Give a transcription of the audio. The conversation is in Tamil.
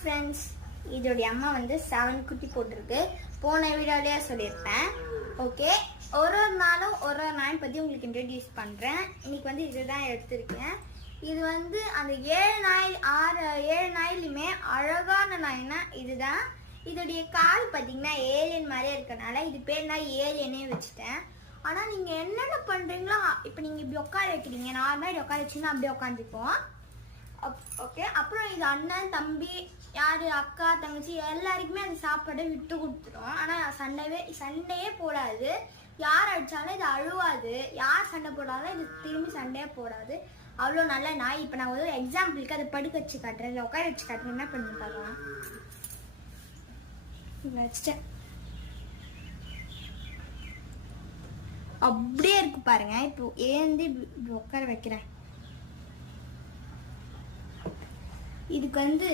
ஃப்ரெண்ட்ஸ், இதோடைய அம்மா வந்து 7 குட்டி போட்டிருக்கு. போன வீடியோலயே சொல்லியிருப்பேன். ஓகே, ஒரு நாளும் ஒரு நாய் பற்றி உங்களுக்கு இன்ட்ரடியூஸ் பண்ணுறேன். இன்னைக்கு வந்து இதுதான் எடுத்திருக்கேன். இது வந்து அந்த 7 நாயிலுமே அழகான நாய்னா இதுதான். இதோடைய கால் பார்த்தீங்கன்னா ஏலியன் மாதிரியே இருக்கனால இது பேர் நான் ஏலியனே வச்சுட்டேன். ஆனால் நீங்கள் என்னென்ன பண்ணுறீங்களோ, இப்போ நீங்கள் இப்படி உட்கார வைக்கிறீங்க, நார்மலாக இப்படி உட்கார வச்சிங்கன்னா அப்படியே உட்காந்துப்போம். ஓகே, அப்புறம் இது அண்ணன் தம்பி யார் அக்கா தங்கச்சி எல்லாருக்குமே அந்த சாப்பாடை விட்டு கொடுத்துரும். ஆனால் சண்டையே போடாது. யார் அடித்தாலும் இது அழுவாது. யார் சண்டை போடாலும் இது திரும்பி சண்டையே போடாது. அவ்வளோ நல்ல நாய். இப்போ நான் ஒரு எக்ஸாம்பிளுக்கு அதை படுக்க வச்சு காட்டுறேன், இல்லை உட்கார வச்சு காட்டுறேன். என்ன பண்ணி பார்க்கலாம் வச்சிட்டேன். அப்படியே இருக்கு பாருங்க. இப்போ ஏந்தி உட்கார வைக்கிறேன். இதுக்கு வந்து